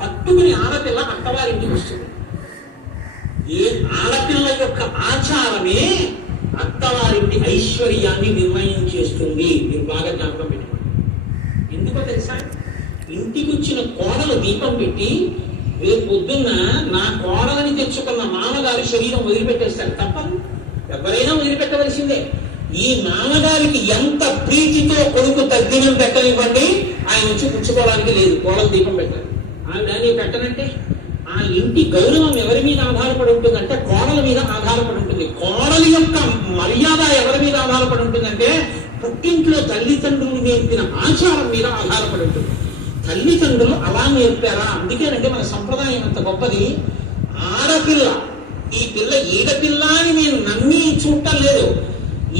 హత్తుకుని ఆడపిల్ల అత్తవారింటికి వస్తుంది. ఏ ఆడపిల్ల యొక్క ఆచారమే అత్తవారింటి ఐశ్వర్యాన్ని నిర్ణయం చేస్తుంది. మీరు బాగా జ్ఞాపకం పెట్టుకోండి. ఎందుకో తెలుసా? ఇంటికి వచ్చిన కోడలు దీపం పెట్టి రేపు పొద్దున్న నా కోడలని తెచ్చుకున్న మామగారి శరీరం వదిలిపెట్టేస్తారు. తప్పదు, ఎవరైనా వదిలిపెట్టవలసిందే. ఈ మామగారికి ఎంత ప్రీతితో కొడుకు తద్దినం పెట్టనివ్వండి, ఆయన వచ్చి పుచ్చుకోవడానికి లేదు. కోడలు దీపం పెట్టాలి. ఆవిడ పెట్టనంటే ఆ ఇంటి గౌరవం ఎవరి మీద ఆధారపడి ఉంటుందంటే కోడల మీద ఆధారపడి ఉంటుంది. కోడలి యొక్క మర్యాద ఎవరి మీద ఆధారపడి ఉంటుందంటే పుట్టింట్లో తల్లిదండ్రులు నేర్పిన ఆచారం మీద ఆధారపడి ఉంటుంది. తల్లిదండ్రులు అలా నేర్పారా? అందుకేనంటే మన సంప్రదాయం అంత గొప్పది. ఆడపిల్ల, ఈ పిల్ల ఈడపిల్ల అని నేను నమ్మి చూడటం లేదు.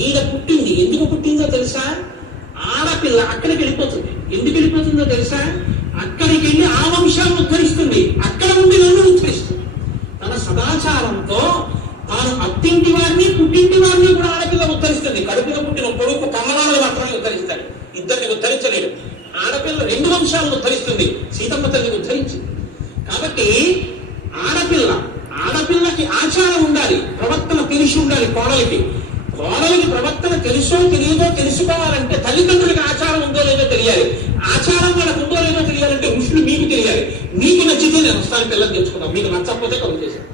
ఈడ పుట్టింది. ఎందుకు పుట్టిందో తెలుసా? ఆడపిల్ల అక్కడికి వెళ్ళిపోతుంది. ఎందుకు వెళ్ళిపోతుందో తెలుసా? అక్కడికి వెళ్ళి ఆ వంశాలను ఉద్ధరిస్తుంది. అక్కడ నుండి నన్ను ఉద్ధరిస్తుంది. తన సదాచారంతో తాను అత్తింటి వారిని పుట్టింటి వారిని కూడా ఆడపిల్ల ఉద్ధరిస్తుంది. కడుపులో పుట్టిన కొడుకు కమలాలను మాత్రమే ఉద్ధరిస్తాడు, ఇద్దరిని ఉద్ధరించలేడు. ఆడపిల్ల 2 వంశాలను ఉద్ధరిస్తుంది. సీతమ్మ తల్లిని ఉద్ధరించింది. కాబట్టి ఆడపిల్లకి ఆచారం ఉండాలి, ప్రవర్తన తెలిసి ఉండాలి. కోడలికి ప్రవర్తన తెలుసో తెలియదో తెలుసుకోవాలంటే తల్లిదండ్రులకి ఆచారం ఉందో లేదో తెలియాలి. ఆచారం వాళ్ళకు ఉందో లేదో తెలియాలంటే ఋషులు మీకు తెలియాలి. మీకు నచ్చితే నేను వస్తాను, పిల్లలు తెచ్చుకున్నాం, మీకు నచ్చకపోతే కలుగు చేశాను.